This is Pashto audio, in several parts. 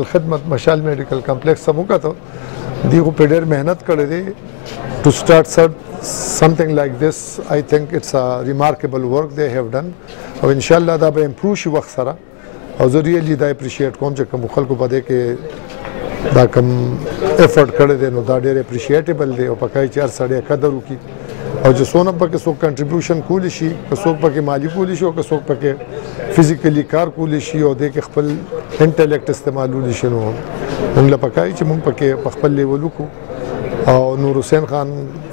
خدمت مشال میډیکل کمپلیکس ته وکړو دیغه په ډېر مهنت کړې دي to start something like this. I think it's a remarkable work they have done او ان شاء الله دا به امپروو شي وخت سره او زه ریلی دا اپریشیټ کوم چې کوم خلکو په دې کې دا کوم افورت کړی دی نو دا ډېر اپریشیټیبل دی او پکای چې هر سړی قدر وکړي او چې څونه پکې څوک کنټریبیوشن کولی شي که څوک پکې مالی کولی شي او که څوک پکې فزیکلی کار کولی شي او دې کې خپل انټلیکټ استعمالولی شي نو موږ له پکای چې موږ پکې په خپل لیول وکړو او نور حسین خان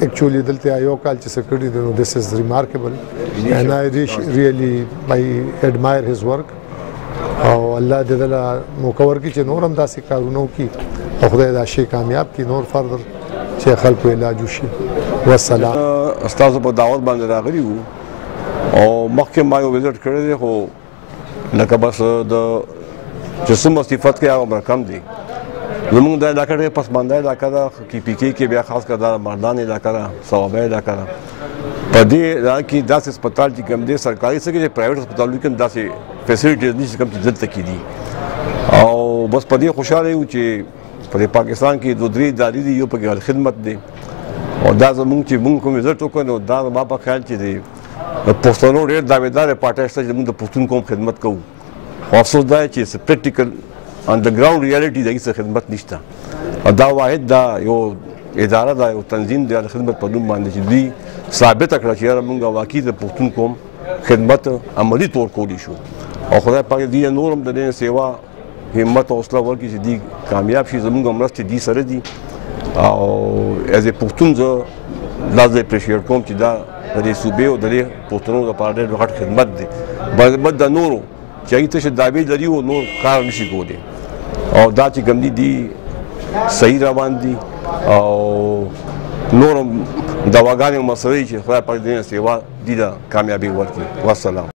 اکچولی دلته یو کال چې سکړی دی نو this is remarkable and I really admire his work او الله دې دلا موکور کی چې نور هم داسې کارونه وکړي او خدای دا شي کامیاب کړي نور فردر چې خلکو علاج وشي والسلام. استاد په دعوت باندې راغلی وو او مخکې ما یو وزټ کړی دی خو لکه بس د جسم صفت کې هغه رقم دی زمونږ د علاقه ډېر پسمانده علاقه ده کې پی کې بیا خاص کر دا مردان علاقه ده صوابه علاقه ده په دې کې داسې هسپتال چې کوم دی سرکاري څه کې پرایویټ هسپتالونو کې داسې فیسیلیټیز نشته کوم چې دلته کې دي او بس په دې خوشاله یو چې په پاکستان کې دوه درې ادارې دي یو پکې خدمت دی او دا زمونږ چې مونږ کوم وزټ وکړو نو دا ما په خیال چې دی د پښتنو ډېر دعویدار پارټي شته چې موږ د پښتون قوم خدمت کوو خو افسوس دا چې پریکټیکل انډرګراوند ریالټي دغه څه خدمت نشته او دا واحد دا یو اداره دا یو تنظیم دی د خدمت په نوم باندې چې دوی ثابت کړه چې موږ واقعي د پښتون قوم خدمت عملی طور کولی شو او خدای پاک دې نور هم د دې سیوا همت او حوصله ورکړي چې دوی کامیاب شي زموږ مرستې دې سره دي او از پښتون زه لازم اپریشیټ کوم چې دا د دې صوبې او د دې پښتنو لپاره ډېر غټ خدمت دی باید د نورو چې هغې ته چې دعوې لري او نور کار نشي کولی او دا چې کوم دي صحیح روان دي او نور دواګانې او مسلې چې خدای پاک دې سیوا دي د کامیابي ورکړي والسلام.